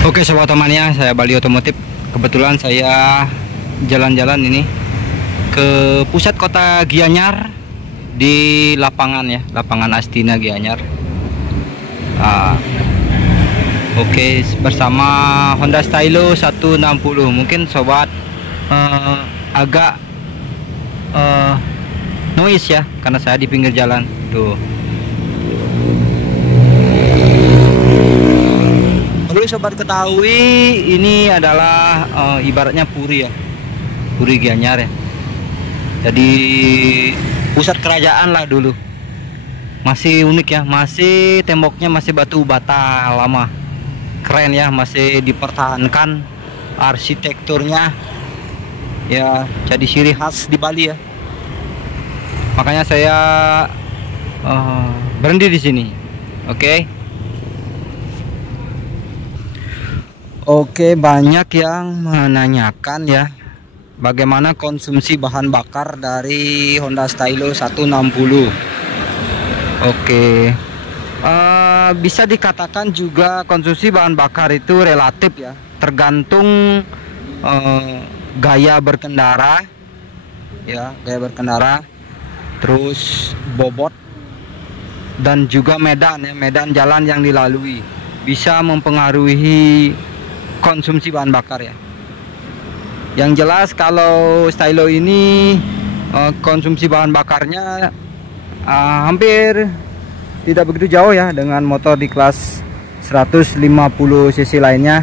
Oke sobat temannya, saya Bali Otomotif. Kebetulan saya jalan-jalan ini ke pusat kota Gianyar di lapangan ya, lapangan Astina Gianyar. Oke, bersama Honda Stylo 160. Mungkin sobat agak noise ya, karena saya di pinggir jalan tuh. Perlu sobat ketahui, ini adalah ibaratnya Puri ya, Puri Gianyar ya. Jadi pusat kerajaan lah dulu. Masih unik ya, masih temboknya masih batu bata lama, keren ya, masih dipertahankan arsitekturnya ya, jadi ciri khas di Bali ya. Makanya saya berhenti di sini. Oke, banyak yang menanyakan ya, bagaimana konsumsi bahan bakar dari Honda Stylo 160. Oke, bisa dikatakan juga konsumsi bahan bakar itu relatif ya, tergantung gaya berkendara ya, terus bobot dan juga medan ya, medan jalan yang dilalui bisa mempengaruhi konsumsi bahan bakar ya. Yang jelas kalau Stylo ini konsumsi bahan bakarnya hampir tidak begitu jauh ya dengan motor di kelas 150 cc lainnya,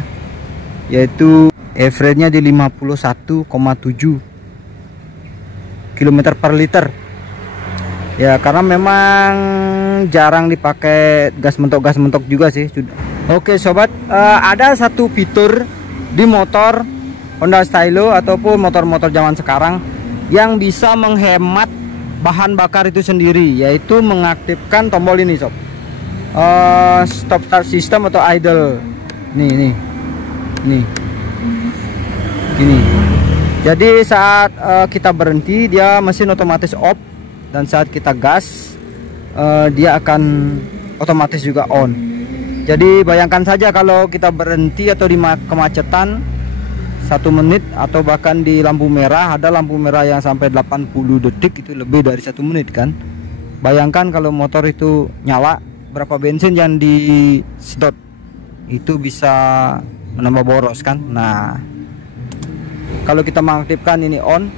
yaitu average-nya di 51,7 km per liter ya, karena memang jarang dipakai gas mentok juga sih. Oke sobat, ada satu fitur di motor Honda Stylo ataupun motor-motor zaman sekarang yang bisa menghemat bahan bakar itu sendiri, yaitu mengaktifkan tombol ini sob, stop start system atau idle. Nih ini. Jadi saat kita berhenti, dia mesin otomatis off, dan saat kita gas dia akan otomatis juga on. Jadi bayangkan saja kalau kita berhenti atau di kemacetan 1 menit, atau bahkan di lampu merah, ada lampu merah yang sampai 80 detik, itu lebih dari 1 menit kan. Bayangkan kalau motor itu nyala, berapa bensin yang disedot, itu bisa menambah boros kan. Nah, kalau kita mengaktifkan ini on,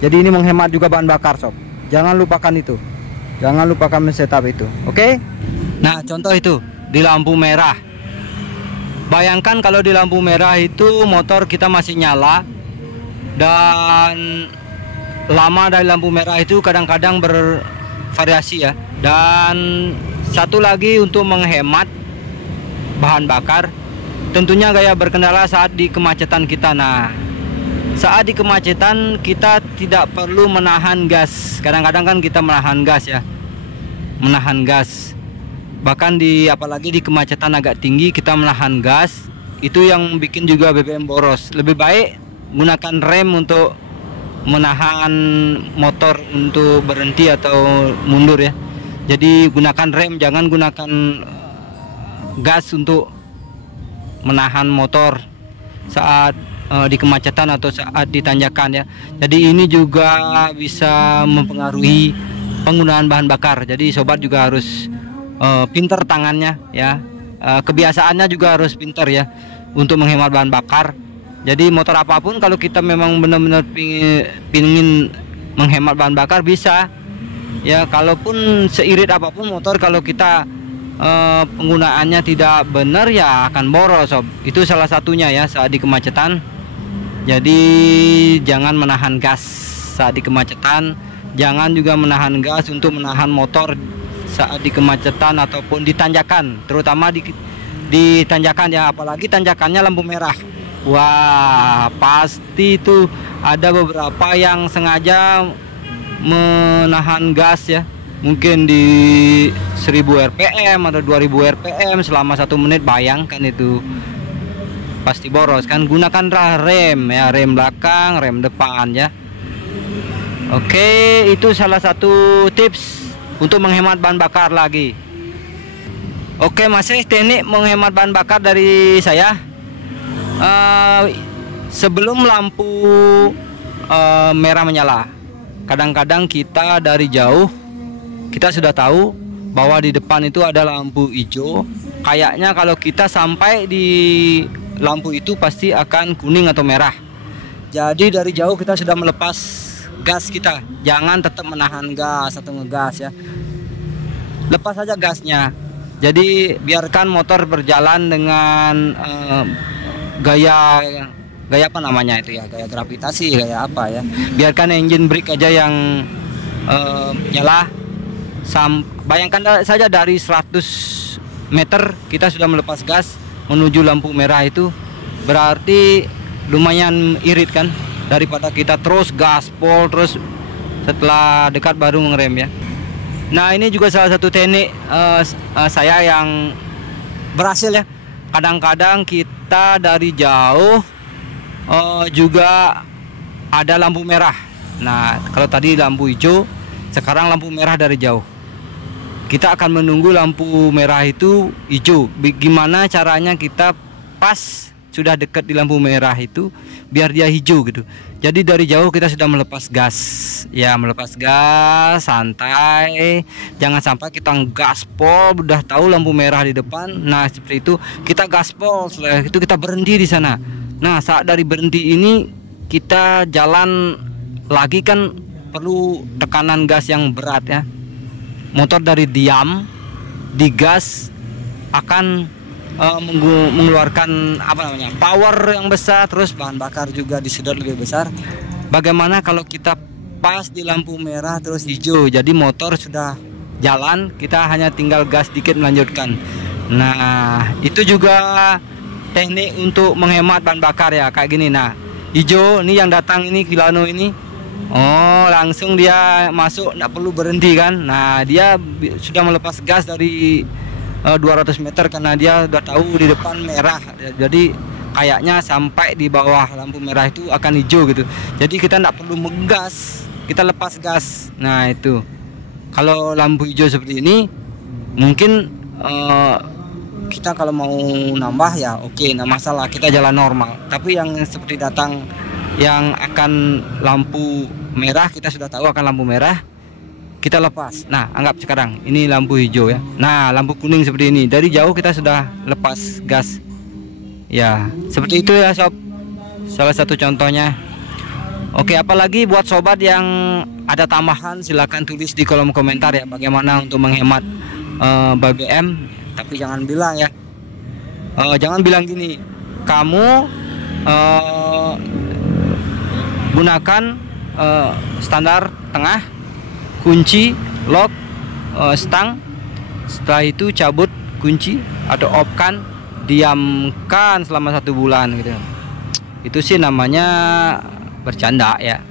jadi ini menghemat juga bahan bakar sob. Jangan lupakan itu, jangan lupakan men-setup itu. Oke. Nah, contoh itu di lampu merah. Bayangkan kalau di lampu merah itu motor kita masih nyala, dan lama dari lampu merah itu kadang-kadang bervariasi ya. Dan satu lagi untuk menghemat bahan bakar, tentunya gaya berkendara saat di kemacetan kita. Nah, saat di kemacetan kita tidak perlu menahan gas. Kadang-kadang kan kita menahan gas ya, menahan gas. Bahkan apalagi di kemacetan agak tinggi kita menahan gas, itu yang bikin juga BBM boros. Lebih baik gunakan rem untuk menahan motor untuk berhenti atau mundur ya. Jadi gunakan rem, jangan gunakan gas untuk menahan motor saat di kemacetan atau saat di tanjakan ya. Jadi ini juga bisa mempengaruhi penggunaan bahan bakar. Jadi sobat juga harus pinter tangannya ya, kebiasaannya juga harus pinter ya untuk menghemat bahan bakar. Jadi motor apapun kalau kita memang benar-benar pingin menghemat bahan bakar bisa ya, kalaupun seirit apapun motor, kalau kita penggunaannya tidak benar ya akan boros sob. Itu salah satunya ya saat di kemacetan. Jadi jangan menahan gas saat di kemacetan, jangan juga menahan gas untuk menahan motor saat di kemacetan ataupun di tanjakan, terutama di tanjakan ya, apalagi tanjakannya lampu merah. Wah, pasti itu ada beberapa yang sengaja menahan gas ya, mungkin di 1000 rpm atau 2000 rpm selama 1 menit. Bayangkan itu pasti boros kan. Gunakan rem ya, rem belakang, rem depan ya. Oke, itu salah satu tips untuk menghemat bahan bakar lagi. Oke, masih teknik menghemat bahan bakar dari saya. sebelum lampu merah menyala, kadang-kadang kita dari jauh kita sudah tahu bahwa di depan itu ada lampu hijau. Kayaknya kalau kita sampai di lampu itu pasti akan kuning atau merah. Jadi dari jauh kita sudah melepas gas kita. Jangan tetap menahan gas atau ngegas ya. Lepas saja gasnya. Jadi biarkan motor berjalan dengan gaya apa namanya itu ya, gaya gravitasi, gaya apa ya. Biarkan engine brake aja yang nyala. Bayangkan saja dari 100 meter kita sudah melepas gas menuju lampu merah, itu berarti lumayan irit kan, daripada kita terus gaspol terus setelah dekat baru mengerem ya. Nah ini juga salah satu teknik saya yang berhasil ya. Kadang-kadang kita dari jauh juga ada lampu merah. Nah kalau tadi lampu hijau, sekarang lampu merah dari jauh. Kita akan menunggu lampu merah itu hijau. Gimana caranya kita pas sudah dekat di lampu merah itu biar dia hijau gitu. Jadi dari jauh kita sudah melepas gas. Ya, melepas gas santai. Jangan sampai kita gaspol udah tahu lampu merah di depan. Nah, seperti itu kita gaspol, setelah itu kita berhenti di sana. Nah, saat dari berhenti ini kita jalan lagi kan perlu tekanan gas yang berat ya. Motor dari diam digas akan mengeluarkan apa namanya, power yang besar, terus bahan bakar juga disedot lebih besar. Bagaimana kalau kita pas di lampu merah terus hijau, jadi motor sudah jalan, kita hanya tinggal gas dikit melanjutkan. Nah itu juga teknik untuk menghemat bahan bakar ya, kayak gini. Nah hijau ini yang datang ini Kilano ini, oh langsung dia masuk, nggak perlu berhenti kan. Nah dia sudah melepas gas dari 200 meter karena dia udah tahu di depan merah. Jadi kayaknya sampai di bawah lampu merah itu akan hijau gitu. Jadi kita nggak perlu menggas, kita lepas gas. Nah itu kalau lampu hijau seperti ini mungkin kita kalau mau nambah ya oke, nggak masalah, kita jalan normal. Tapi yang seperti datang yang akan lampu merah, kita sudah tahu akan lampu merah, kita lepas. Nah anggap sekarang ini lampu hijau ya. Nah lampu kuning seperti ini, dari jauh kita sudah lepas gas ya, seperti itu ya sob, salah satu contohnya. Oke, apalagi buat sobat yang ada tambahan silahkan tulis di kolom komentar ya, bagaimana untuk menghemat BBM. Tapi jangan bilang ya, jangan bilang gini, kamu gunakan standar tengah, kunci, lock, stang, setelah itu cabut kunci atau off-kan, diamkan selama 1 bulan gitu. Itu sih namanya bercanda ya.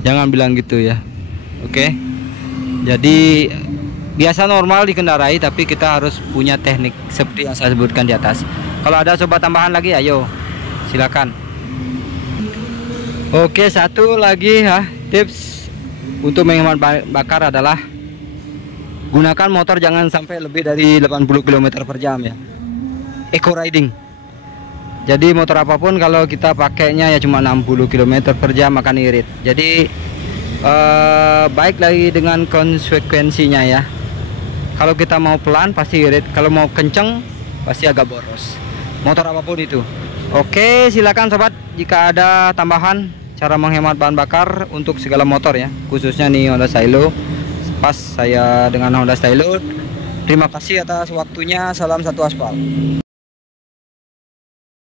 Jangan bilang gitu ya. Oke. Jadi biasa normal dikendarai, tapi kita harus punya teknik seperti yang saya sebutkan di atas. Kalau ada sobat tambahan lagi ayo silakan. Oke, satu lagi ya tips untuk menghemat bakar adalah gunakan motor jangan sampai lebih dari 80 km per jam ya. Eco riding. Jadi motor apapun kalau kita pakainya ya cuma 60 km per jam akan irit. Jadi baik lagi dengan konsekuensinya ya. Kalau kita mau pelan pasti irit, kalau mau kenceng pasti agak boros. Motor apapun itu. Oke, silakan sobat jika ada tambahan cara menghemat bahan bakar untuk segala motor ya, khususnya nih Honda Stylo. Pas saya dengan Honda Stylo. Terima kasih atas waktunya. Salam satu aspal.